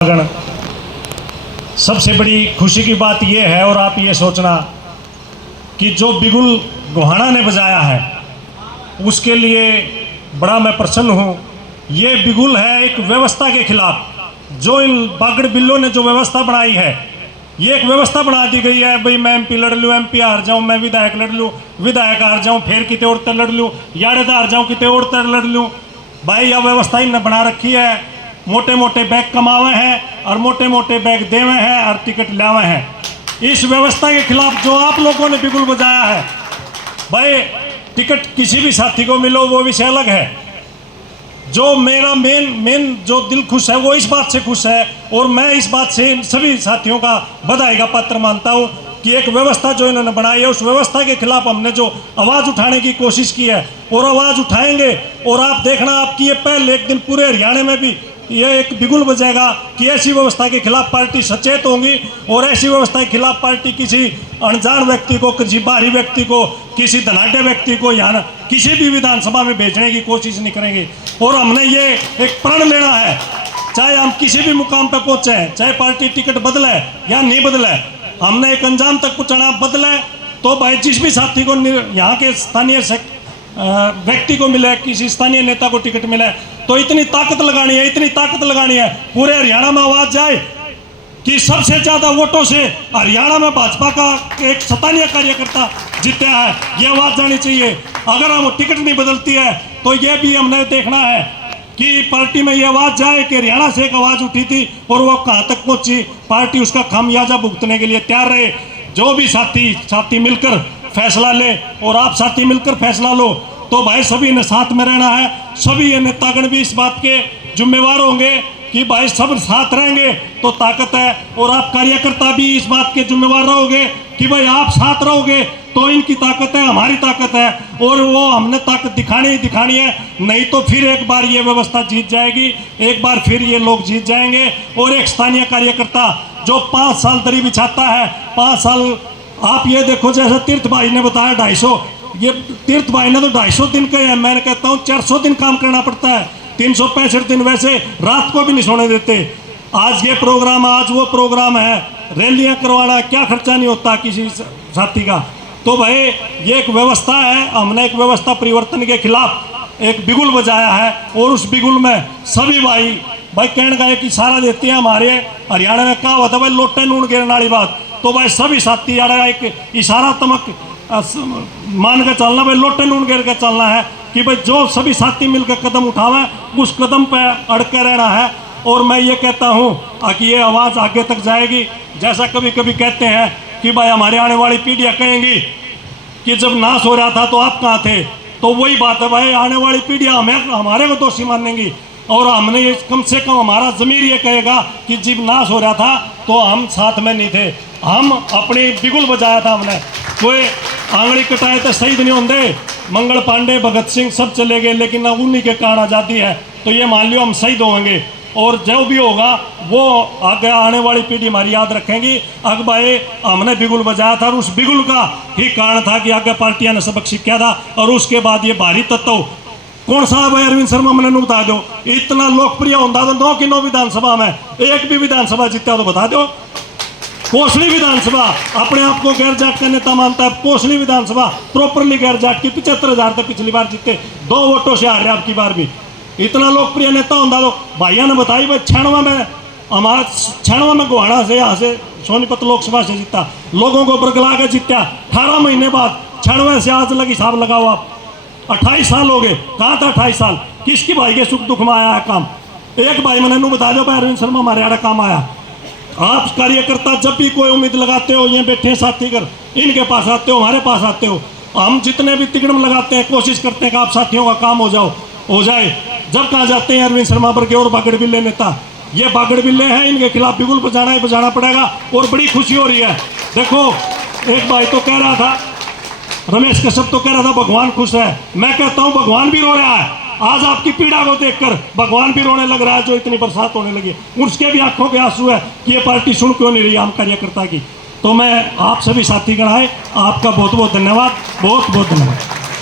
गण, सबसे बड़ी खुशी की बात यह है और आप ये सोचना कि जो बिगुल गोहाना ने बजाया है उसके लिए बड़ा मैं प्रसन्न हूँ। ये बिगुल है एक व्यवस्था के खिलाफ। जो इन बागड़ बिल्लों ने जो व्यवस्था बनाई है, ये एक व्यवस्था बना दी गई है भाई मैं एमपी लड़ लूँ, एमपी हार जाऊँ, मैं विधायक लड़ लूँ, विधायक हार जाऊँ, फिर किते और तर लड़ लूँ, याड़े हार जाऊँ किते और तर लड़ लूँ। भाई यह व्यवस्था इन्हें बना रखी है। मोटे मोटे बैग कमावे हैं और मोटे मोटे बैग देवे हैं और टिकट लावे हैं। इस व्यवस्था के खिलाफ जो आप लोगों ने बिगुल बजाया है, भाई टिकट किसी भी साथी को मिलो वो विषय अलग है। जो मेरा मेन जो दिल खुश है वो इस बात से खुश है और मैं इस बात से इन सभी साथियों का बधाई का पात्र मानता हूँ कि एक व्यवस्था जो इन्होंने बनाई है उस व्यवस्था के खिलाफ हमने जो आवाज़ उठाने की कोशिश की है और आवाज़ उठाएंगे। और आप देखना आपकी ये पहले एक दिन पूरे हरियाणा में भी ये एक बिगुल बजेगा कि ऐसी व्यवस्था के खिलाफ पार्टी सचेत होंगी और ऐसी व्यवस्था के खिलाफ पार्टी किसी अनजान व्यक्ति को, किसी बाहरी व्यक्ति को, किसी धनाढ़ व्यक्ति को यहाँ किसी भी विधानसभा में भेजने की कोशिश नहीं करेंगे। और हमने ये एक प्रण लेना है, चाहे हम किसी भी मुकाम पर पहुँचे हैं, चाहे पार्टी टिकट बदले या नहीं बदले, हमने एक अंजाम तक पहुँचाना। बदले तो भाई जिस भी साथी को यहाँ के स्थानीय व्यक्ति को मिले, किसी स्थानीय नेता को टिकट मिले, तो इतनी ताकत लगानी है, इतनी ताकत लगानी है पूरे हरियाणा में आवाज जाए कि सबसे ज्यादा वोटों से हरियाणा में भाजपा का एक स्थानीय कार्यकर्ता जीता है, ये आवाज जानी चाहिए। अगर हम टिकट नहीं बदलती है तो ये भी हमने देखना है कि पार्टी में ये आवाज जाए कि हरियाणा से एक आवाज उठी थी और वो कहाँ तक पहुंची। पार्टी उसका खामियाजा भुगतने के लिए तैयार रहे। जो भी साथी मिलकर फैसला ले और आप साथी मिलकर फैसला लो तो भाई सभी ने साथ में रहना है। सभी ये नेतागण भी इस बात के जिम्मेवार होंगे कि भाई सब साथ रहेंगे तो ताकत है। और आप कार्यकर्ता भी इस बात के जिम्मेवार रहोगे कि भाई आप साथ रहोगे तो इनकी ताकत है, हमारी ताकत है और वो हमने ताकत दिखानी ही दिखानी है। नहीं तो फिर एक बार ये व्यवस्था जीत जाएगी, एक बार फिर ये लोग जीत जाएंगे। और एक स्थानीय कार्यकर्ता जो 5 साल दरी बिछाता है, 5 साल आप ये देखो, जैसे तीर्थ भाई ने बताया 250, ये तीर्थ भाई ने तो 250 दिन कहे हैं, मैं कहता हूँ 400 दिन काम करना पड़ता है। 365 दिन वैसे रात को भी नहीं सोने देते। आज ये प्रोग्राम, आज वो प्रोग्राम है, रैलियां करवाना, क्या खर्चा नहीं होता किसी साथी का। तो भाई ये एक व्यवस्था है, हमने एक व्यवस्था परिवर्तन के खिलाफ एक बिगुल बजाया है और उस बिगुल में सभी भाई कहने का एक इशारा देते हैं। हमारे हरियाणा में क्या होता है भाई, लोटे नून गिरने वाली बात, तो भाई सभी साथी यार एक इशारात्मक मान के चलना, भाई लोटे नून गिर के चलना है कि भाई जो सभी साथी मिलकर कदम उठावे उस कदम पे अड़ के रहना है। और मैं ये कहता हूँ कि ये आवाज़ आगे तक जाएगी। जैसा कभी कभी कहते हैं कि भाई हमारे आने वाली पीढ़ियाँ कहेंगी कि जब नाश हो रहा था तो आप कहाँ थे, तो वही बात है भाई, आने वाली पीढ़ियाँ हमारे को दोषी मानेंगी और हमने ये कम से कम हमारा ज़मीर ये कहेगा कि जब नाश हो रहा था तो हम साथ में नहीं थे, हम अपनी बिगुल बजाया था। हमने कोई आंगड़ी कटाए तो शहीद नहीं होंगे, मंगल पांडे, भगत सिंह सब चले गए, लेकिन अब उन्हीं के कारण आज़ादी है। तो ये मान लियो हम शहीद होंगे और जो भी होगा वो आगे आने वाली पीढ़ी हमारी याद रखेंगी। अग भाई हमने बिगुल बजाया था और उस बिगुल का ही कारण था कि आगे पार्टियां ने सबक सीखा था। और उसके बाद ये भारी तत्व कौन सा है भाई, अरविंद शर्मा मैंने बता दो, इतना लोकप्रिय होता तो 9 की 9 विधानसभा में एक भी विधानसभा जीता तो बता दो। कोसली विधानसभा अपने आप को गैर जाट का नेता मानता है, कोसली विधानसभा प्रॉपरली गैर जाट की 75,000 तक पिछली बार जीते, 2 वोटों से हार रहे आपकी बार भी। इतना लोकप्रिय नेता होता तो भाइयों ने बताई भाई 96 में हमारा 96 में गोहाना से यहाँ से सोनीपत लोकसभा से जीता, लोगों को बरगला के जीता। 18 महीने बाद 96 से आज लग हिसाब लगाओ आप, 28 साल हो गए। कहाँ था 28 साल, किसकी भाई के सुख दुख में आया है काम? एक भाई मैंने नू बता दो भाई अरविंद शर्मा हमारे यहाँ काम आया। आप कार्यकर्ता जब भी कोई उम्मीद लगाते हो, ये बैठे साथी कर इनके पास आते हो, हमारे पास आते हो, हम जितने भी तिगड़म लगाते हैं कोशिश करते हैं कि आप साथियों का काम हो जाए। जब कहाँ जाते हैं अरविंद शर्मा पर के और बागड़ बिल्ले नेता, ये बागड़ बिल्ले हैं, इनके खिलाफ बिगुल बजाना पड़ेगा। और बड़ी खुशी हो रही है। देखो एक भाई तो कह रहा था, रमेश कश्यप तो कह रहा था भगवान खुश है, मैं कहता हूँ भगवान भी रो रहा है। आज आपकी पीड़ा को देखकर भगवान भी रोने लग रहा है, जो इतनी बरसात होने लगी उसके भी आंखों के आंसू है कि ये पार्टी सुन क्यों नहीं रही हम कार्यकर्ता की। तो मैं आप सभी साथीगण आए, आपका बहुत बहुत धन्यवाद, बहुत बहुत धन्यवाद।